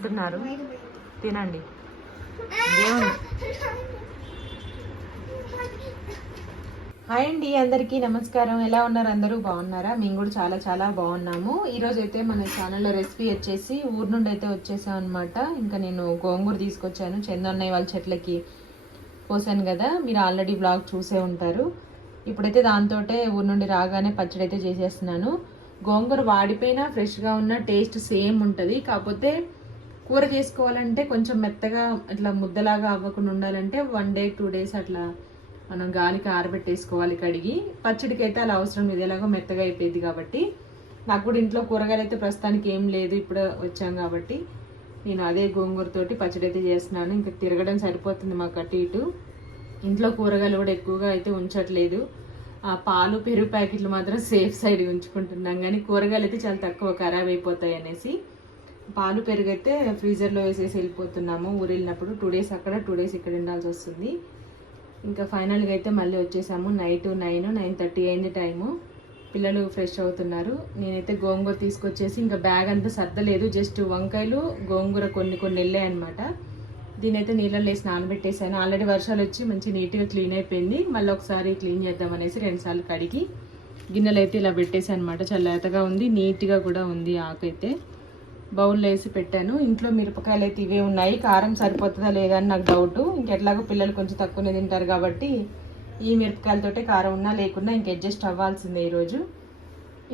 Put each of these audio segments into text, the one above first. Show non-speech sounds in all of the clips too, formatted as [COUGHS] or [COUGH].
తింటున్నారు. తినండి. హాయ్ అండి అందరికీ నమస్కారం. ఎలా ఉన్నారు? అందరూ బాగున్నారా? మేము కూడా చాలా చాలా బాగున్నాము. ఈరోజు అయితే మన ఛానల్లో రెసిపీ వచ్చేసి ఊరు నుండి అయితే వచ్చేసాం అనమాట ఇంకా నేను గోంగూర తీసుకొచ్చాను. చందన్నయ్య వాళ్ళ చెట్లకి పోసాను కదా. మీరు ఆల్రెడీ బ్లాగ్ చూసే ఉంటారు. ఇప్పుడైతే దాంతో ఊరు నుండి రాగానే పచ్చడి అయితే చేసేస్తున్నాను. గోంగూర వాడిపోయినా ఫ్రెష్గా ఉన్న టేస్ట్ సేమ్ ఉంటుంది. కాకపోతే కూర చేసుకోవాలంటే కొంచెం మెత్తగా ఇట్లా ముద్దలాగా అవ్వకుండా ఉండాలంటే వన్ డే టూ డేస్ అట్లా మనం గాలికి ఆరబెట్టేసుకోవాలి కడిగి. పచ్చడికి అయితే అలా అవసరం లేదు. ఎలాగో మెత్తగా అయిపోయింది కాబట్టి. నాకు కూడా ఇంట్లో కూరగాయలు అయితే ప్రస్తుతానికి ఏం లేదు. ఇప్పుడు వచ్చాం కాబట్టి నేను అదే గోంగూరతోటి పచ్చడి అయితే చేస్తున్నాను. ఇంకా తిరగడం సరిపోతుంది మాకు అటు ఇటు. ఇంట్లో కూరగాయలు కూడా ఎక్కువగా అయితే ఉంచట్లేదు. ఆ పాలు పెరుగు ప్యాకెట్లు మాత్రం సేఫ్ సైడ్ ఉంచుకుంటున్నాం. కానీ కూరగాయలు అయితే చాలా తక్కువ ఖరాబ్ అయిపోతాయి అనేసి. పాలు పెరుగు ఫ్రీజర్లో వేసేసి వెళ్ళిపోతున్నాము. ఊరు వెళ్ళినప్పుడు టూ డేస్ అక్కడ టూ డేస్ ఇక్కడ ఉండాల్సి వస్తుంది. ఇంకా ఫైనల్గా అయితే మళ్ళీ వచ్చేసాము. నైట్ నైన్ నైన్ థర్టీ అయింది టైము. పిల్లలు ఫ్రెష్ అవుతున్నారు. నేనైతే గోంగూర తీసుకొచ్చేసి ఇంకా బ్యాగ్ అంతా సర్దలేదు. జస్ట్ వంకాయలు గోంగూర కొన్ని కొన్ని వెళ్ళాయి అనమాట దీనైతే నీళ్ళలో వేసి నానబెట్టేసాను ఆల్రెడీ వర్షాలు వచ్చి మంచి నీట్గా క్లీన్ అయిపోయింది. మళ్ళీ ఒకసారి క్లీన్ చేద్దాం అనేసి రెండుసార్లు కడిగి గిన్నెలు అయితే ఇలా పెట్టేసాను అనమాట చల్లతగా ఉంది నీట్గా కూడా ఉంది ఆకు అయితే. బౌల్లో వేసి పెట్టాను. ఇంట్లో మిరపకాయలు అయితే ఇవే ఉన్నాయి. కారం సరిపోతుందా లేదా అని నాకు డౌట్ ఇంకెట్లాగో పిల్లలు కొంచెం తక్కువనే తింటారు కాబట్టి ఈ మిరపకాయలతోటే కారం ఉన్నా లేకున్నా ఇంక అడ్జస్ట్ అవ్వాల్సిందే ఈరోజు.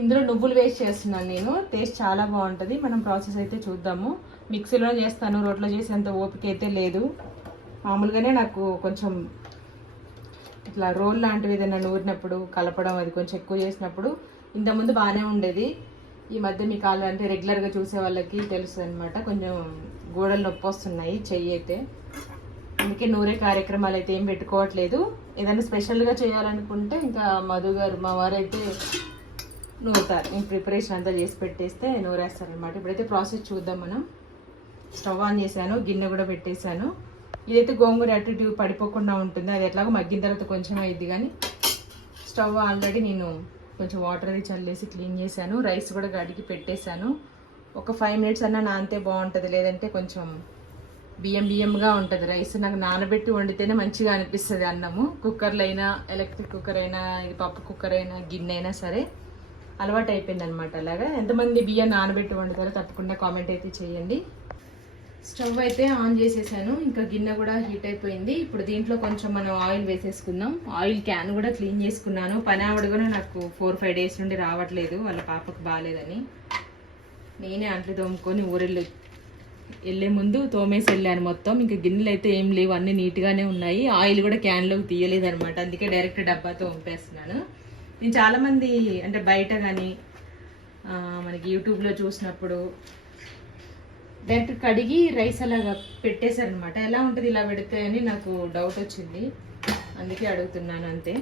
ఇందులో నువ్వులు వేస్ట్ చేస్తున్నాను నేను. టేస్ట్ చాలా బాగుంటుంది. మనం ప్రాసెస్ అయితే చూద్దాము. మిక్సీలో చేస్తాను. రోట్లో చేసేంత ఓపిక అయితే లేదు. మామూలుగానే నాకు కొంచెం ఇట్లా రోల్ లాంటివి ఏదైనా నూరినప్పుడు కలపడం అది కొంచెం ఎక్కువ చేసినప్పుడు ఇంతకుముందు బాగానే ఉండేది. ఈ మధ్య మీకు కాళ్ళు అంటే రెగ్యులర్గా చూసే వాళ్ళకి తెలుసు అనమాట కొంచెం గోడలు నొప్పి వస్తున్నాయి చెయ్యి అయితే. అందుకే నూరే కార్యక్రమాలు అయితే ఏం పెట్టుకోవట్లేదు. ఏదైనా స్పెషల్గా చేయాలనుకుంటే ఇంకా మధు గారు మా వారు అయితే నూరుతారు. నేను ప్రిపరేషన్ అంతా చేసి పెట్టేస్తే నూరేస్తారు అనమాట ఇప్పుడైతే ప్రాసెస్ చూద్దాం మనం. స్టవ్ ఆన్ చేశాను గిన్నె కూడా పెట్టేశాను. ఇదైతే గోంగూర అటు ఇటు పడిపోకుండా ఉంటుంది. అది ఎట్లాగో మగ్గిన తర్వాత కొంచెం అయింది కానీ స్టవ్ ఆల్రెడీ నేను కొంచెం వాటర్ అది చల్లేసి క్లీన్ చేశాను. రైస్ కూడా గడికి పెట్టేశాను. ఒక ఫైవ్ మినిట్స్ అన్నా నానితే బాగుంటుంది. లేదంటే కొంచెం బియ్యం బియ్యంగా ఉంటుంది. రైస్ నాకు నానబెట్టి వండితేనే మంచిగా అనిపిస్తుంది అన్నము. కుక్కర్లు అయినా ఎలక్ట్రిక్ కుక్కర్ అయినా ఇది పప్పు కుక్కర్ అయినా గిన్నె అయినా సరే అలవాటు అయిపోయింది అనమాట అలాగా? ఎంతమంది బియ్యం నానబెట్టి వండుతారో తప్పకుండా కామెంట్ అయితే చేయండి. స్టవ్ అయితే ఆన్ చేసేసాను. ఇంకా గిన్నె కూడా హీట్ అయిపోయింది. ఇప్పుడు దీంట్లో కొంచెం మనం ఆయిల్ వేసేసుకుందాం. ఆయిల్ క్యాన్ కూడా క్లీన్ చేసుకున్నాను. పని ఆవిడ కూడా నాకు ఫోర్ ఫైవ్ డేస్ నుండి రావట్లేదు. వాళ్ళ పాపకు బాగాలేదని. నేనే అంట్లు తోముకొని ఊరెళ్ళి వెళ్ళే ముందు తోమేసి వెళ్ళాను మొత్తం. ఇంకా గిన్నెలు అయితే ఏం లేవు. అన్నీ నీట్గానే ఉన్నాయి. ఆయిల్ కూడా క్యాన్లోకి తీయలేదు అనమాట అందుకే డైరెక్ట్ డబ్బాతో పంపేస్తున్నాను నేను చాలామంది అంటే బయట కానీ మనకి యూట్యూబ్లో చూసినప్పుడు డైరెక్ట్ కడిగి రైస్ అలాగా పెట్టేశారనమాట ఎలా ఉంటుంది ఇలా పెడితే అని నాకు డౌట్ వచ్చింది. అందుకే అడుగుతున్నాను అంతే.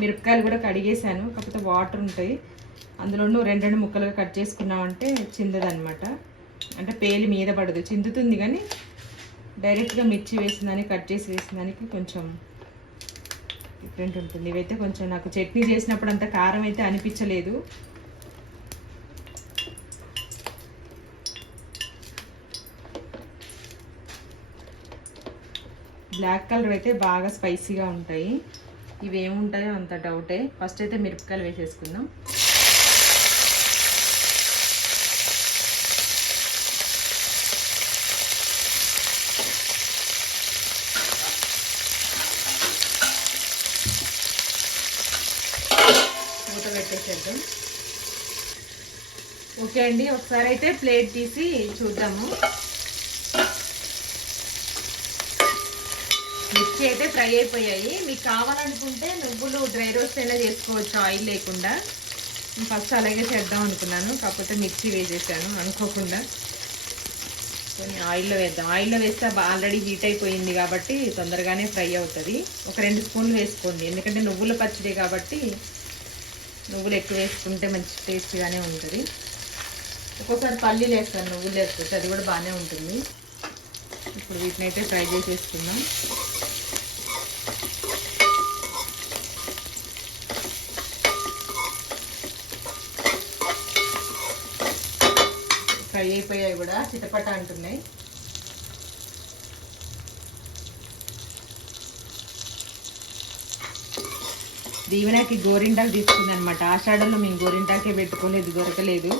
మిరపకాయలు కూడా కడిగేశాను కాకపోతే వాటర్ ఉంటాయి. అందులోనూ రెండు రెండు ముక్కలుగా కట్ చేసుకున్నామంటే చిందదనమాట అంటే పేలి మీద పడదు. చిందుతుంది కానీ డైరెక్ట్గా మిర్చి వేసిందానికి కట్ చేసి వేసిందానికి కొంచెం డిఫరెంట్ ఉంటుంది. ఇవైతే కొంచెం నాకు చట్నీ చేసినప్పుడు అంత కారం అయితే అనిపించలేదు. బ్లాక్ కలర్ అయితే బాగా స్పైసీగా ఉంటాయి. ఇవి ఏముంటాయో అంత డౌటే ఫస్ట్ అయితే మిరపకాయలు వేసేసుకుందాం. మూత పెట్టేసేద్దాం. ఓకే అండి ఒకసారి అయితే ప్లేట్ తీసి చూద్దాము. మిర్చి అయితే ఫ్రై అయిపోయాయి. మీకు కావాలనుకుంటే నువ్వులు డ్రై రోస్ట్ అయినా చేసుకోవచ్చు ఆయిల్ లేకుండా. నేను ఫస్ట్ అలాగే చేద్దాం అనుకున్నాను. కాకపోతే మిర్చి వేసేసాను అనుకోకుండా. కొన్ని ఆయిల్లో వేద్దాం. ఆయిల్లో వేస్తే ఆల్రెడీ హీట్ అయిపోయింది కాబట్టి తొందరగానే ఫ్రై అవుతుంది. ఒక రెండు స్పూన్లు వేసుకోండి. ఎందుకంటే నువ్వుల పచ్చడి కాబట్టి నువ్వులు ఎక్కువ వేసుకుంటే మంచి టేస్ట్గానే ఉంటుంది. ఒక్కొక్కసారి పల్లీలు వేస్తాను నువ్వులు వేసుకుంటే అది కూడా బాగానే ఉంటుంది. ఇప్పుడు వీటిని అయితే ఫ్రై చేసేసుకుందాం. ఫ్రై అయిపోయాయి కూడా చిటపట అంటున్నాయి. దీవెనకి గోరింటాకు తీసుకుంది అనమాట ఆషాఢంలో మేము గోరింటాకే పెట్టుకోలేదు దొరకలేదు.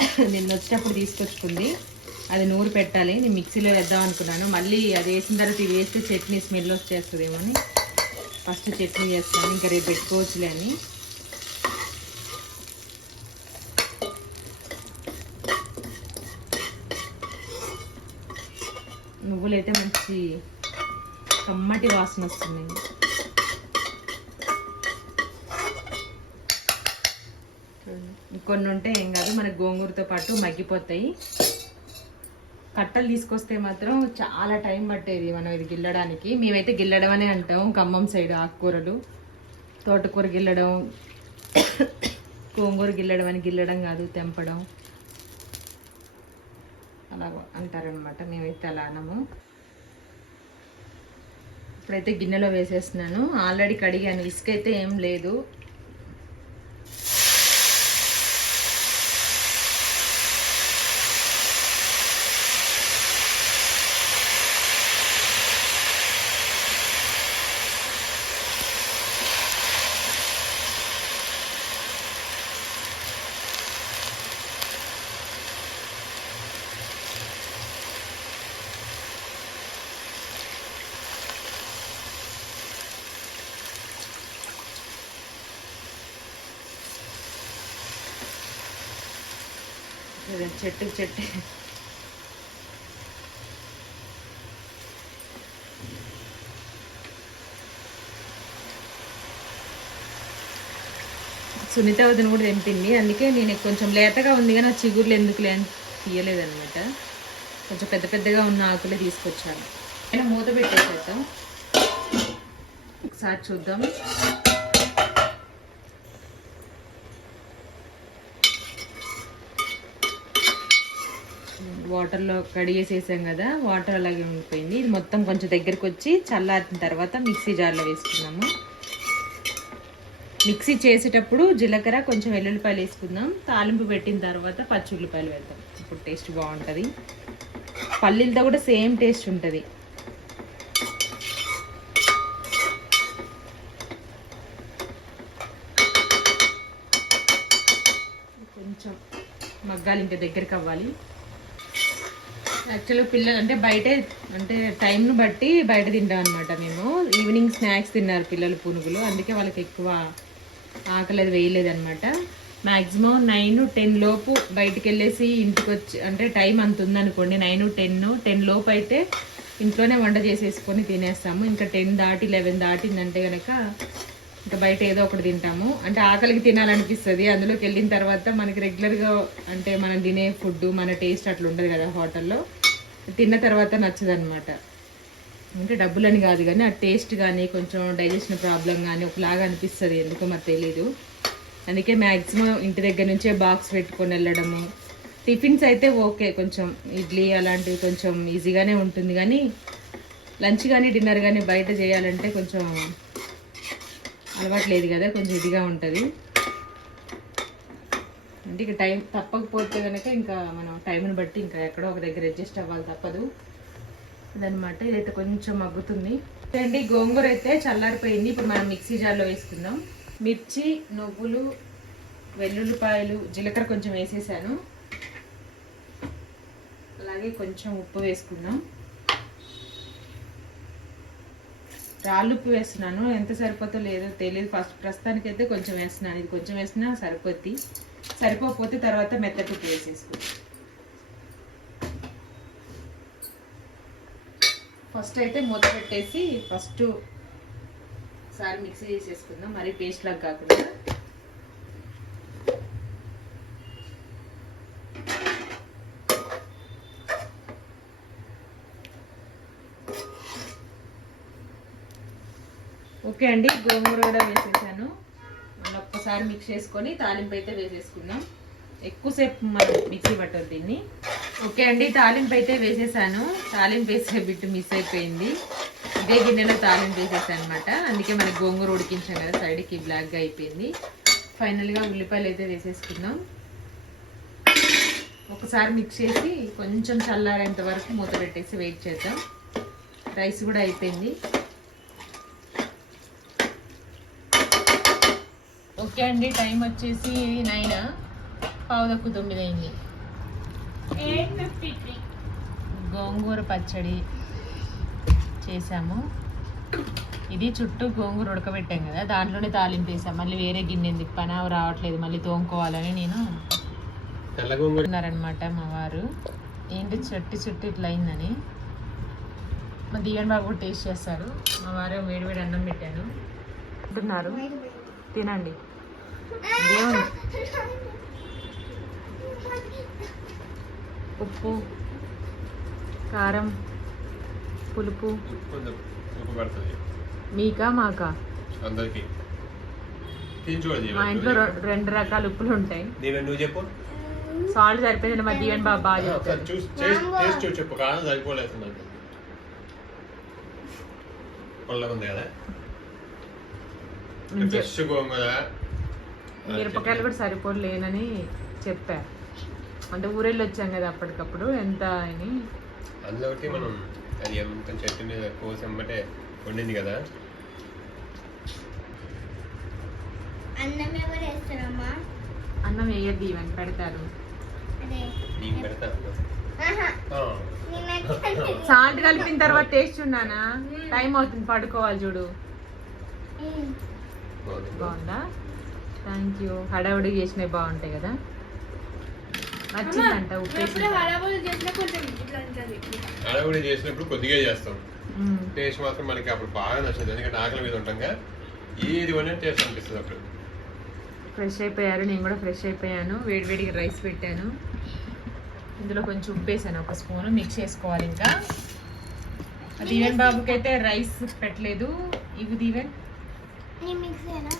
[COUGHS] నిన్న వచ్చేటప్పుడు తీసుకొచ్చుకుంది. అది నూరు పెట్టాలి. నేను మిక్సీలో వేద్దాం అనుకున్నాను. మళ్ళీ అది వేసిన తర్వాత ఇది వేస్తే చట్నీ స్మెల్ వచ్చేస్తుందేమో అని. ఫస్ట్ చట్నీ చేస్తాను. ఇంకా రేపు పెట్టుకోవచ్చులే అని. నువ్వులైతే మంచి కమ్మటి వాసన వస్తున్నాయి కొన్ని ఉంటే ఏం కాదు మన గోంగూరతో పాటు మగ్గిపోతాయి. కట్టలు తీసుకొస్తే మాత్రం చాలా టైం పట్టేది మనం ఇది గిల్లడానికి. మేమైతే గిల్లడం అనే అంటాం ఖమ్మం సైడ్ ఆకుకూరలు. తోటకూర గిల్లడం గోంగూర గిల్లడం అని గిల్లడం కాదు తెంపడం. అలా అంటారనమాట మేమైతే అలా అనము ఇప్పుడైతే గిన్నెలో వేసేస్తున్నాను. ఆల్రెడీ కడిగాను. ఇసుక అయితే ఏం లేదు. చెట్టు చెట్టు. సునీత వదిన కూడా తెంపింది. అందుకే నేను కొంచెం లేతగా ఉంది కానీ ఆ చిగుర్లు ఎందుకు లే తీయలేదనమాట కొంచెం పెద్ద పెద్దగా ఉన్న ఆకులే తీసుకొచ్చాను. నేను మూత పెట్టేసేద్దాం. ఒకసారి చూద్దాం. వాటర్లో కడిగేసేసాం కదా వాటర్ అలాగే ఉండిపోయింది. ఇది మొత్తం కొంచెం దగ్గరికి వచ్చి చల్లారిన తర్వాత మిక్సీ జార్లో వేసుకున్నాము. మిక్సీ చేసేటప్పుడు జీలకర్ర కొంచెం వెల్లుల్లిపాయలు వేసుకుందాం. తాలింపు పెట్టిన తర్వాత పచ్చి ఉల్లిపాయలు వేద్దాం. ఇప్పుడు టేస్ట్ బాగుంటుంది. పల్లీలతో కూడా సేమ్ టేస్ట్ ఉంటుంది. కొంచెం మగ్గాలు ఇంకా దగ్గరికి అవ్వాలి. యాక్చువల్గా పిల్లలు అంటే బయటే అంటే టైంను బట్టి బయట తింటాం అనమాట మేము. ఈవినింగ్ స్నాక్స్ తిన్నారు పిల్లలు పునుగులు. అందుకే వాళ్ళకి ఎక్కువ ఆకలి అది వేయలేదన్నమాట మ్యాక్సిమం నైన్ టెన్ లోపు బయటికి వెళ్ళేసి ఇంటికి వచ్చి అంటే టైం అంత ఉందనుకోండి నైన్ టెన్ టెన్ లోపు అయితే ఇంట్లోనే వంట చేసేసుకొని తినేస్తాము. ఇంకా టెన్ దాటి లెవెన్ దాటిందంటే కనుక ఇంకా బయట ఏదో ఒకటి తింటాము. అంటే ఆకలికి తినాలనిపిస్తుంది. అందులోకి వెళ్ళిన తర్వాత మనకి రెగ్యులర్గా అంటే మనం తినే ఫుడ్ మన టేస్ట్ అట్లా ఉండదు కదా హోటల్లో. తిన్న తర్వాత నచ్చదు అనమాట అంటే డబ్బులని కాదు కానీ ఆ టేస్ట్ కానీ కొంచెం డైజెషన్ ప్రాబ్లం కానీ ఒకలాగా అనిపిస్తుంది. ఎందుకో మరి తెలీదు. అందుకే మ్యాక్సిమం ఇంటి దగ్గర నుంచే బాక్స్ పెట్టుకొని వెళ్ళడము. టిఫిన్స్ అయితే ఓకే కొంచెం ఇడ్లీ అలాంటివి కొంచెం ఈజీగానే ఉంటుంది. కానీ లంచ్ కానీ డిన్నర్ కానీ బయట చేయాలంటే కొంచెం అలవాట్లేదు కదా కొంచెం ఇదిగా ఉంటుంది. అంటే ఇక టైం తప్పకపోతే కనుక ఇంకా మనం టైంని బట్టి ఇంకా ఎక్కడో ఒక దగ్గర అడ్జస్ట్ అవ్వాలి తప్పదు. అదనమాట ఇదైతే కొంచెం మగ్గుతుంది. అండి గోంగూర అయితే చల్లారిపోయింది. ఇప్పుడు మనం మిక్సీ జార్లో వేసుకుందాం. మిర్చి నువ్వులు వెల్లుల్లిపాయలు జీలకర్ర కొంచెం వేసేసాను. అలాగే కొంచెం ఉప్పు వేసుకుందాం. రాళ్ళు ఉప్పు వేస్తున్నాను. ఎంత సరిపోతో లేదో తెలియదు ఫస్ట్ ప్రస్తుతానికైతే కొంచెం వేస్తున్నాను. ఇది కొంచెం వేసినా సరిపోద్ది. సరిపోకపోతే తర్వాత మెత్తటి ఉప్పు వేసేసుకుందాం ఫస్ట్ అయితే మూత పెట్టేసి ఫస్ట్ సారి మిక్సీ చేసేసుకుందాం. మరి పేస్ట్ లాగా కాకుండా. ఓకే అండి గోంగూర కూడా వేసేసాను. మళ్ళీ ఒక్కసారి మిక్స్ చేసుకొని తాలింపు అయితే వేసేసుకుందాం. ఎక్కువసేపు మనం మిక్సీ పట్టదు దీన్ని. ఓకే అండి తాలింపు అయితే వేసేసాను. తాలింపు వేసే బిట్టు మిస్ అయిపోయింది. ఇదే గిన్నెలో తాలింపు వేసేసాను అనమాట అందుకే మనకి గోంగూర ఉడికించాం కదా సైడ్కి బ్లాక్గా అయిపోయింది. ఫైనల్గా ఉల్లిపాయలు అయితే వేసేసుకుందాం. ఒకసారి మిక్స్ చేసి కొంచెం చల్లారేంత వరకు మూత పెట్టేసి వెయిట్ చేద్దాం. రైస్ కూడా అయిపోయింది. ఓకే అండి టైం వచ్చేసి నైన్. పావుదక్కు తొమ్మిది అయింది గోంగూర పచ్చడి చేసాము. ఇది చుట్టూ గోంగూర ఉడకబెట్టాం కదా దాంట్లోనే తాలింపు వేసాం. మళ్ళీ వేరే గిన్నె ఎందుకు? పని అవి రావట్లేదు మళ్ళీ తోముకోవాలని నేను ఉన్నారనమాట మా వారు. ఏంటి చెట్టు చుట్టూ ఇట్లా అయిందని? మా దివ్యన్ బాబు కూడా టేస్ట్ చేస్తారు. మా వారు వేడి వేడి అన్నం పెట్టాను. తింటున్నారు తినండి. దేవుని ఉప్పు కారం పులుపు. మీకా మాకా? అందరికి. మా ఇంట్లో రెండు రకాల ఉప్పులు ఉంటాయి. నువ్వు చెప్పు. సాల్ట్ సరిపోయింది మా దివ్యన్ బాబు బాగా చెప్పు. కారం సరిపోలేదు ఉంది కదా. ఫ్రెష్ గోంగూర మిరపకాయలు కూడా సరిపోలేనని చెప్పా. అంటే ఊరెళ్ళి వచ్చాం కదా అప్పటికప్పుడు ఎంత అని. అందులో ఒకటి మనం అది ఎంత చెట్టు మీద కోసి అమ్మటే వండింది కదా. అన్నం ఎవరు వేస్తారమ్మా. అన్నం వేయద్దు ఇవన్నీ పెడతారు. సాల్ట్ కలిపిన తర్వాత టేస్ట్ ఉన్నానా టైం అవుతుంది పడుకోవాలి చూడు. బాగుంది. థ్యాంక్ యూ హడావుడి చేసినవి బాగుంటాయి కదా. నచ్చిందంట అడవుడి చేసినప్పుడు కొద్దిగా చేస్తాం. టేస్ట్ మాత్రం మనకి అప్పుడు బాగా నచ్చింది. ఎందుకంటే ఆకలి మీద ఉంటాం కదా. ఏది వన్ టేస్ట్ అనిపిస్తుంది అప్పుడు. ఫ్రెష్ అయిపోయారు. నేను కూడా ఫ్రెష్ అయిపోయాను. వేడివేడిగా రైస్ పెట్టాను. ఇందులో కొంచెం ఉప్పు వేసాను ఒక స్పూన్. మిక్స్ చేసుకోవాలి ఇంకా. దీవెన్ బాబుకి అయితే రైస్ పెట్టలేదు. ఇవి దీవెన్? నీ మిక్సీనా